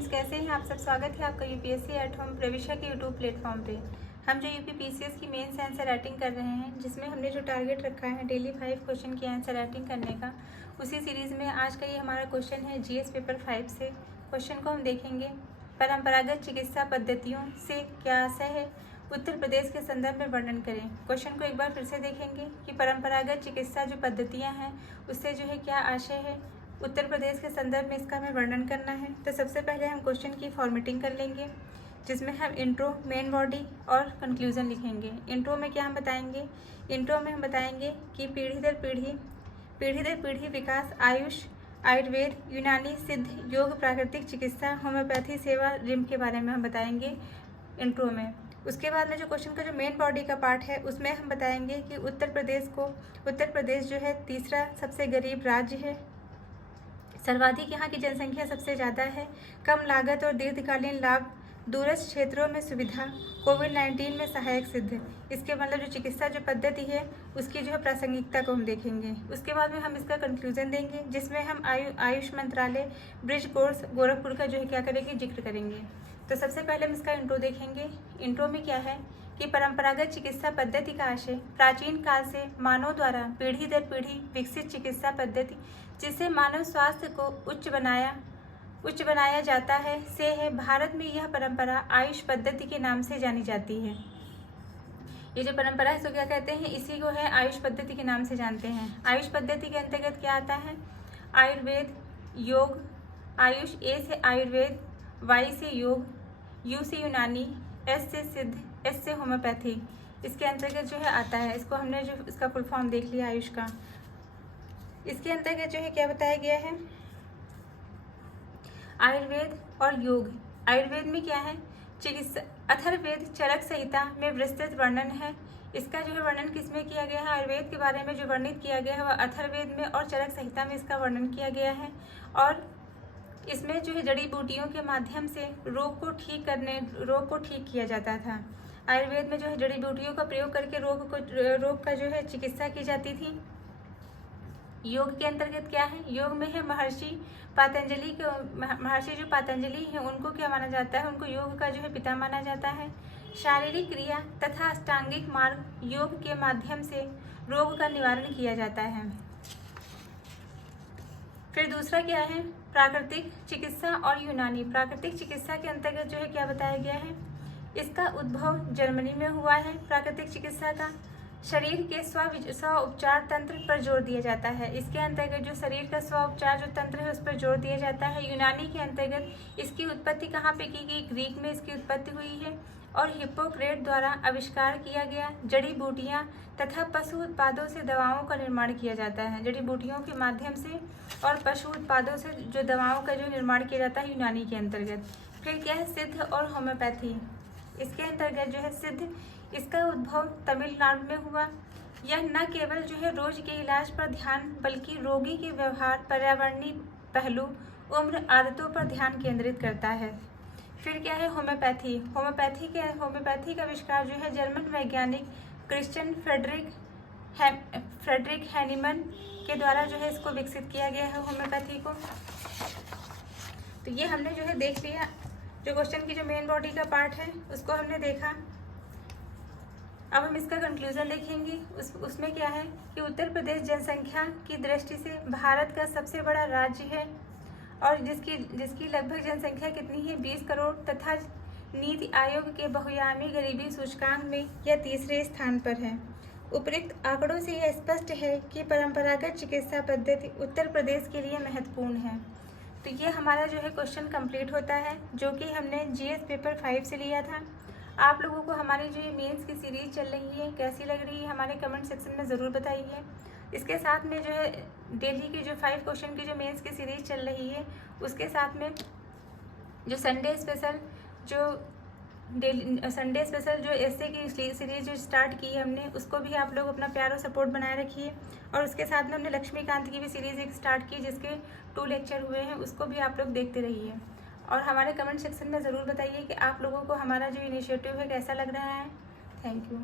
Friends, कैसे हैं आप सब। स्वागत है आपका यूपीएससी एट होम प्रविशा के यूट्यूब प्लेटफॉर्म पे। हम जो यूपी पीसीएस की मेंस आंसर राइटिंग कर रहे हैं, जिसमें हमने जो टारगेट रखा है डेली 5 क्वेश्चन की आंसर राइटिंग करने का, उसी सीरीज़ में आज का ये हमारा क्वेश्चन है जीएस पेपर 5 से। क्वेश्चन को हम देखेंगे, परंपरागत चिकित्सा पद्धतियों से क्या आशय है, उत्तर प्रदेश के संदर्भ में वर्णन करें। क्वेश्चन को एक बार फिर से देखेंगे कि परंपरागत चिकित्सा जो पद्धतियाँ हैं उससे जो है क्या आशय है, उत्तर प्रदेश के संदर्भ में इसका हमें वर्णन करना है। तो सबसे पहले हम क्वेश्चन की फॉर्मेटिंग कर लेंगे, जिसमें हम इंट्रो, मेन बॉडी और कंक्लूजन लिखेंगे। इंट्रो में क्या हम बताएंगे, इंट्रो में हम बताएंगे कि पीढ़ी दर पीढ़ी विकास, आयुष, आयुर्वेद, यूनानी, सिद्ध, योग, प्राकृतिक चिकित्सा, होम्योपैथी सेवा, रिम के बारे में हम बताएंगे इंट्रो में। उसके बाद में जो क्वेश्चन का जो मेन बॉडी का पार्ट है, उसमें हम बताएंगे कि उत्तर प्रदेश जो है तीसरा सबसे गरीब राज्य है, सर्वाधिक यहाँ की जनसंख्या सबसे ज़्यादा है, कम लागत और दीर्घकालीन लाभ, दूरस्थ क्षेत्रों में सुविधा, कोविड-19 में सहायक सिद्ध। इसके मतलब जो चिकित्सा जो पद्धति है उसकी जो है प्रासंगिकता को हम देखेंगे। उसके बाद में हम इसका कंक्लूजन देंगे, जिसमें हम आयुष मंत्रालय ब्रिज कोर्स गोरखपुर का जो है क्या करेंगे, जिक्र करेंगे। तो सबसे पहले हम इसका इंट्रो देखेंगे। इंट्रो में क्या है कि परंपरागत चिकित्सा पद्धति का आशय प्राचीन काल से मानव द्वारा पीढ़ी दर पीढ़ी विकसित चिकित्सा पद्धति जिससे मानव स्वास्थ्य को उच्च बनाया जाता है से है। भारत में यह परंपरा आयुष पद्धति के नाम से जानी जाती है। ये जो परंपरा है इसको क्या कहते हैं, इसी को है आयुष पद्धति के नाम से जानते हैं। आयुष पद्धति के अंतर्गत क्या आता है, आयुर्वेद, योग, आयुष, ए से आयुर्वेद, वाई से योग, यू से यूनानी, एस से सिद्ध, एस से होम्योपैथी, इसके अंतर्गत जो है आता है। इसको हमने जो इसका फुल फॉर्म देख लिया आयुष का। इसके अंतर्गत जो है क्या बताया गया है, आयुर्वेद और योग। आयुर्वेद में क्या है, चिकित्सा, अथर्ववेद चरक संहिता में विस्तृत वर्णन है। इसका जो है वर्णन किसमें किया गया है, आयुर्वेद के बारे में जो वर्णित किया गया है वह अथर्ववेद में और चरक संहिता में इसका वर्णन किया गया है। और इसमें जो है जड़ी बूटियों के माध्यम से रोग को ठीक किया जाता था। आयुर्वेद में जो है जड़ी बूटियों का प्रयोग करके रोग का जो है चिकित्सा की जाती थी। योग के अंतर्गत क्या है, योग में है महर्षि जो पतंजलि हैं उनको क्या माना जाता है, उनको योग का जो है पिता माना जाता है। शारीरिक क्रिया तथा अष्टांगिक मार्ग योग के माध्यम से रोग का निवारण किया जाता है। फिर दूसरा क्या है, प्राकृतिक चिकित्सा और यूनानी। प्राकृतिक चिकित्सा के अंतर्गत जो है क्या बताया गया है, इसका उद्भव जर्मनी में हुआ है। प्राकृतिक चिकित्सा का शरीर के स्व उपचार तंत्र पर जोर दिया जाता है। इसके अंतर्गत जो शरीर का स्व उपचार जो तंत्र है उस पर जोर दिया जाता है। यूनानी के अंतर्गत इसकी उत्पत्ति कहाँ पे की गई, ग्रीक में इसकी उत्पत्ति हुई है और हिप्पोक्रेट द्वारा आविष्कार किया गया जड़ी बूटियाँ तथा पशु उत्पादों से दवाओं का निर्माण किया जाता है। जड़ी बूटियों के माध्यम से और पशु उत्पादों से जो दवाओं का जो निर्माण किया जाता है यूनानी के अंतर्गत। फिर क्या है, सिद्ध और होम्योपैथी। इसके अंतर्गत जो है सिद्ध, इसका उद्भव तमिलनाडु में हुआ। यह न केवल जो है रोज के इलाज पर ध्यान बल्कि रोगी के व्यवहार, पर्यावरणीय पहलू, उम्र, आदतों पर ध्यान केंद्रित करता है। फिर क्या है, होम्योपैथी। होम्योपैथी का आविष्कार जो है जर्मन वैज्ञानिक क्रिश्चियन फ्रेडरिक हैनीमन के द्वारा जो है इसको विकसित किया गया है होम्योपैथी को। तो ये हमने जो है देख लिया, जो क्वेश्चन की जो मेन बॉडी का पार्ट है उसको हमने देखा। अब हम इसका कंक्लूजन देखेंगे। उसमें क्या है कि उत्तर प्रदेश जनसंख्या की दृष्टि से भारत का सबसे बड़ा राज्य है और जिसकी लगभग जनसंख्या कितनी है, 20 करोड़, तथा नीति आयोग के बहुआयामी गरीबी सूचकांक में यह तीसरे स्थान पर है। उपरोक्त आंकड़ों से यह स्पष्ट है कि परंपरागत चिकित्सा पद्धति उत्तर प्रदेश के लिए महत्वपूर्ण है। तो ये हमारा जो है क्वेश्चन कंप्लीट होता है, जो कि हमने जीएस पेपर 5 से लिया था। आप लोगों को हमारी जो ये मेंस की सीरीज चल रही है कैसी लग रही है, हमारे कमेंट सेक्शन में ज़रूर बताइए। इसके साथ में जो है डेली की जो 5 क्वेश्चन की जो मेंस की सीरीज चल रही है, उसके साथ में जो संडे स्पेशल जो एसे की सीरीज जो स्टार्ट की है हमने, उसको भी आप लोग अपना प्यार और सपोर्ट बनाए रखिए। और उसके साथ में हमने लक्ष्मीकांत की भी सीरीज एक स्टार्ट की जिसके 2 लेक्चर हुए हैं, उसको भी आप लोग देखते रहिए। और हमारे कमेंट सेक्शन में ज़रूर बताइए कि आप लोगों को हमारा जो इनिशिएटिव है कैसा लग रहा है। Thank you.